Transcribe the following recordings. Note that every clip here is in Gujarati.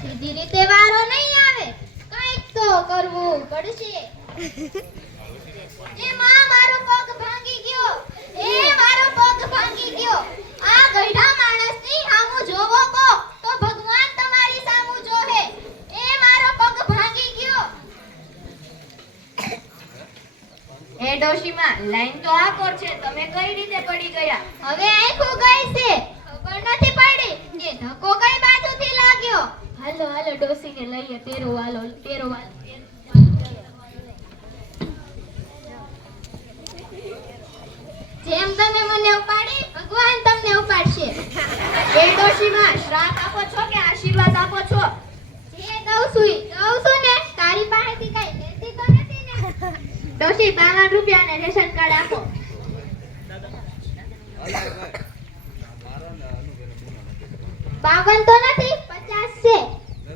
સીધી રીતે વારો નહીં આવે, કંઈક તો કરવું પડશે. એ માં મારો પગ ભાંગી ગયો, એ મારો પગ ભાંગી ગયો. આ ગઈઢા માણસની સામું જોવો કો તો ભગવાન તમારી સામું જોવે. એ મારો પગ ભાંગી ગયો. એ ડોશીમાં લાઈન તો આ કોર છે, તમે કઈ રીતે પડી ગયા? હવે આંખો ગઈ છે, ખબર નથી પડી કે ધક્કો કઈ બાજુથી લાગ્યો. હાલો હાલો ડોશીને લઈએ, તેરો વાલો. જેમ તમે મને ઉપાડી, ભગવાન તમને ઉપાડશે. એ ડોશીમાં શ્રાપ આપો છો કે આશીર્વાદ આપો છો? જે દઉં છું ને, તારી પાસેથી કઈ લેતી તો નથી ને. ડોશી 52 રૂપિયા ને રેશન કાર્ડ આપો. બાવન તો નથી, 50 છે.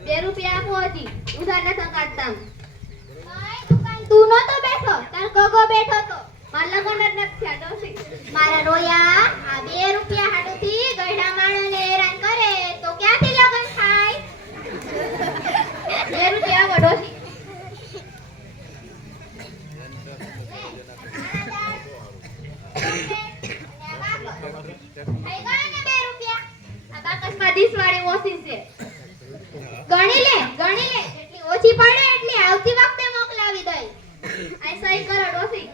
2 રૂપિયા આપો હજી, ઉધાર નથી કાઢતા. કઈ દુકાન તું નતો બેઠો, તાર ગગો બેઠો તો. મારા લગન જ નથી થયા ડોશી. મારા રોયા આ 2 રૂપિયા હાડુથી ગઈઢા માણસને હેરાન કરે તો ક્યાંથી લગન થાય? 2 રૂપિયા આપો ડોશી. થઈ ગયા ને 2 રૂપિયા. આ બાકસમાં 20 વાળી ઓછી છે. ગણી લે જેટલી ઓછી પડે એટલી આવતી વખતે મોકલાવી દઈ. આ સહી કરો ડોશી.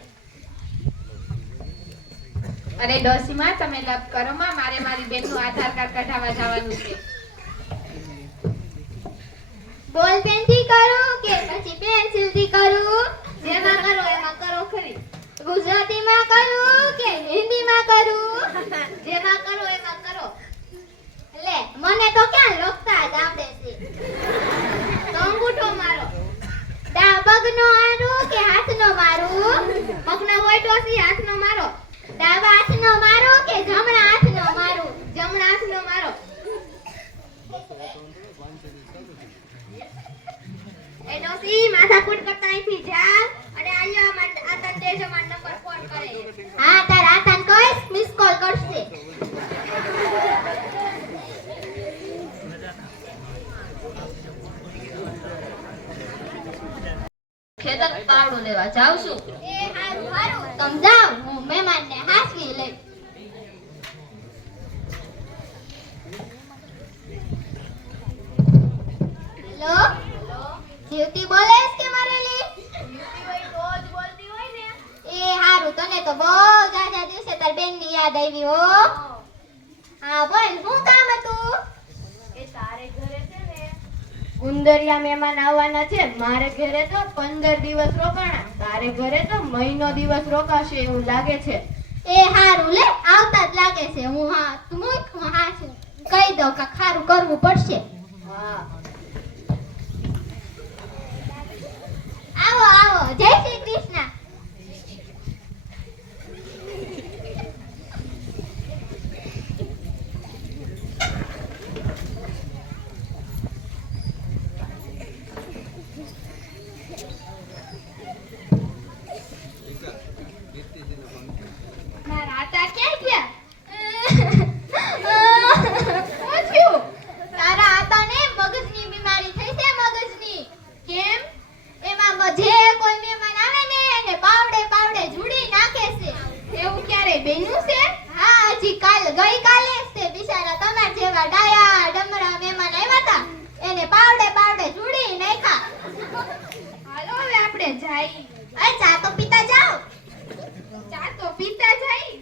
અરે ડોશીમાં તમે લપ કરો માં, મારે મારી બેનનું આધાર કાર્ડ કઢાવવા જવાનું છે. બોલ પેનથી કરું કે પછી પેન્સિલથી કરું? જેમાં કરો એમાં કરો ખરી. ગુજરાતીમાં કરું કે હિન્દીમાં કરું? જેમાં કરો એમાં કરો. લે મને તો ક્યાં લખતા જ આવડે છે. તો અંગૂઠો મારો. પગનો આરું કે હાથનો મારું? પગનો હોય ડોશી, હાથનો મારો. ડાબા હાથનો મારું કે જમણા હાથનો મારું? જમણા હાથનો મારો. એ ડોશી માથાકૂટ કરતા અહીંથી જા અને આલ્યો આ તને દેજો મારો નંબર ફોન કરે. હા તાર આતાન કઈશ મિસ કોલ કરશે. ખેતર પાવડો લેવા જાઉં છું. એ હારું તમ જાવ, હું મહેમાનને હાસવી લઈ. હેલો જીવતી બોલેસ કે મારેલી? રોજ બોલતી હોય ને. એ હારું, તને તો બહુ જાજા દિવસે તાર બેનની યાદ આવી હો. હા બોલ, શું કામ હતું? એ તારે ઘરે છે ને ઉંદરિયા મહેમાન આવવાના છે. મારે ઘરે તો 15 દિવસ રોકાણા, તારે ઘરે તો મહિનો દિવસ રોકાશે એવું લાગે છે. એ હારું લે, આવતા જ લાગે છે. હું હાસું કહી દઉં કે ખારું કરવું પડશે. હા આવો જય શ્રી કૃષ્ણ. મારા આતા ક્યાં ગયા? શું થયું? તારા આતાને મગજની બીમારી થઈ છે, મગજની. કેમ? એમાં જે કોઈ મહેમાન આવે ને એને પાવડે ઝૂડી નાખે છે. એવું ક્યારે બેનું છે? હા ગઈ કાલે જ તે બિચારા તમાર જેવા ડાયા ડમરા મહેમાન આવ્યા હતા, એને પાવડે ઝૂડી નાખ્યા. હાલો હવે આપણે જાય. અરે ચા તો પીતા જાઓ. ચા તો પીતા જાય.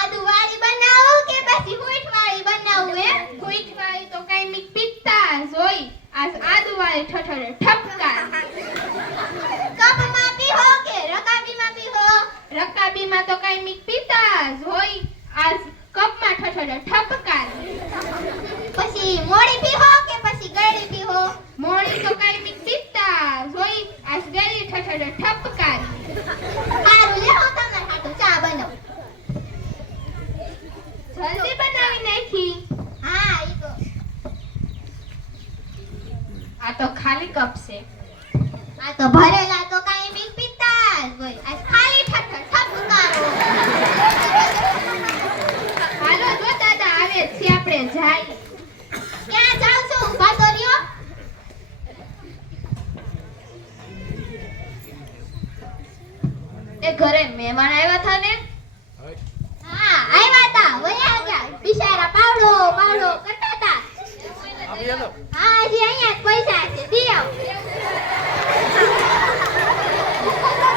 આદુ વાળી બનાવો કે પછી હોઠ વાળી બનાવું? હોઈટ વાળી તો કઈ મી પીતા જોઈ. આ આદુ વાળી ઠઠર ઠપકા. કપમાં પીવો કે રકાબીમાં પીવો? રકાબીમાં તો કઈ મી પીતા જોઈ. આ કપમાં ઠઠર ઠપકા. પછી મોળી પીવો કે પછી ગળી પીવો? મોળી તો કઈ મી પીતા જોઈ. આ ગળી ઠઠર ઠપકા. સારું લે, હું તમારા હાટુ ચા બનાવું. જલ્દી બનાવી નાખી. હા ઈ તો આ તો ખાલી કપ છે. આ તો ભરેલા તો કાઈ બી પીતા જ હોય. આ ખાલી ઠઠર ઠપકારો. હાલો જો દાદા આવે છે, આપણે જાય. ક્યાં જાવ છો? મહેમાન આવ્યા હતા ને? હા આવ્યા તા વયા ગયા બિચારા પાવડો પાવડો કરતા તા હા હજી અહીંયા જ પૈસા છે દી આવ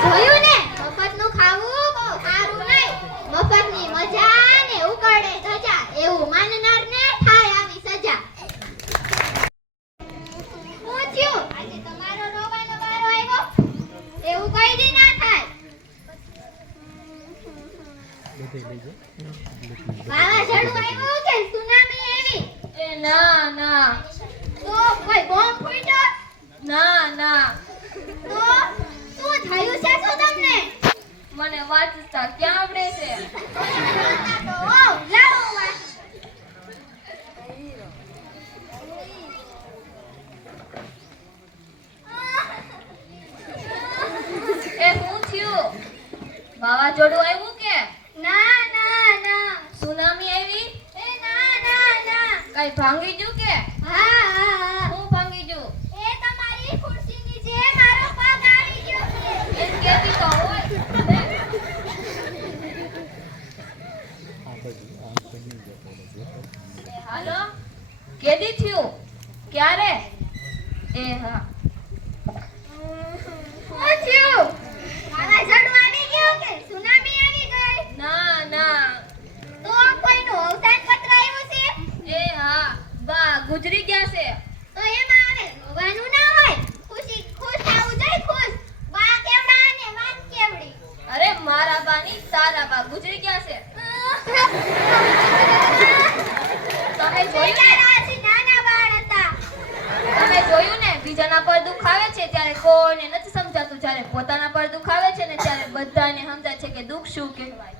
જોયું ને મફતનું ખાવું બહુ સારું નહીં મફતની મજા ને ઉકળે ધજા એવું માનનારને થાય આવી સજા હું થયું આજે તમારો રોવાનો વારો આવ્યો એવું કઈ દી ના થાય વાવાઝોડું આવ્યું કે સુનામી આવી એ ના ના તો કોઈ બોમ્બ ફૂટ્યો ના ના તો શું થયું છે શું તમને મને વાંચતા ક્યાં આવડે છે? તો લાવો વાત એ શું થયું? વાવાઝોડું આવ્યું કે ના ના ના સુનામી આવી? એ ના ના ના કઈ ભાંગી ગયું કે હા હા હા હું ભાંગી ગયું? એ તમારી ખુરશી નીચે મારો પગ આવી ગયો છે એ કેવી તો હોય હાલો કેદી થયું? ક્યારે? એ હા શું થયું વાવાઝોડું આવી ગયું કે સુનામી આવી ગઈ ના ના તો કોઈનું અવસાન પત્ર આવ્યું છે એ હા બા ગુજરી ગયા છે. તો એમાં હવે રોવાનું ના હોય ખુશી ખુશ થવું જોઈએ ખુશ બા કેવડા અને વાત કેવડી અરે મારા બાની તારા બા ગુજરી ગયા છે. તમે જોયું ને? બિચારા હજી નાના બાળ હતા તમે જોયું ને બીજાના પર દુઃખ આવે છે ત્યારે કોઈને નથી સમજાતું, જ્યારે પોતાના પર દુઃખ આવે છે ને ત્યારે બધાને સમજાય છે કે દુઃખ શું કહેવાય.